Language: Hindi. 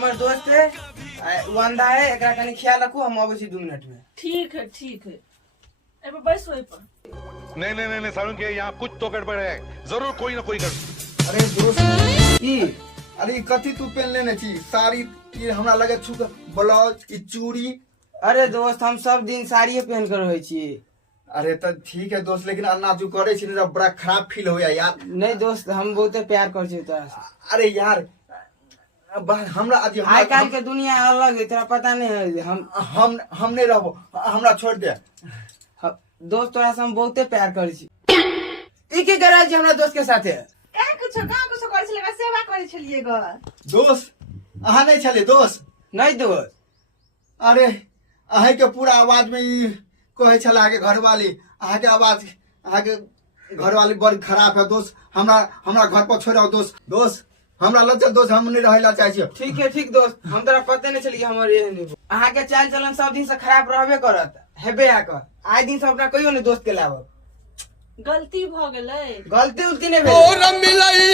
हमार दोस्त है वंदा है एकरा कनी ख्याल रखो हम अबे 2 मिनट में। ठीक है ए बस वही पर। नहीं सारुण के यहाँ कुछ तो गड़बड़ है, जरूर कोई ना कोई गड़बड़। अरे दोस्त ई अरे कथी तू पहन लेने छी साड़ी की हमरा लगे छु ब्लाउज की चूड़ी। अरे दोस्त हम सब दिन साड़िये पहन कर रहे छी। अरे तो ठीक है दोस्त लेकिन अन्ना तू करे छी ना बड़ा खराब फील होया यार। नहीं दोस्त हम बहुत प्यार कर छी तोरा से। अरे यार हमरा आज कल के दुनिया अलग है तेरा पता नहीं है। हम नहीं रहबो हमरा छोड़ दे। दोस्त तोरा से हम बहुत प्यार कर छी। ई की करे छी हमरा दोस्त के साथे? का कुछ करे छले सेवा करे छलिए ग। दोस्त अहाँ नहीं छले दोस्त? नहीं दोस्त। अरे अहे के पूरा आवाज में ई कहे छला के घरवाली अहाँ के आवाज अहाँ के घरवाली बड़ खराब है दोस्त। हमरा घर पर छोड़ो दोस्त हमरा लग दोस्त हम नहीं रहेला चाहे छी। ठीक है ठीक दोस्त हम तोरा पते नहीं चली हमर ये नहीं अहाँ के चाल चलन सब दिन से खराब रहबे करत हेबे आकर आज दिन से अपना कहियो नहीं दोस्त के लाभ। गलती भ गेलै। गलती उलती नहीं भेल।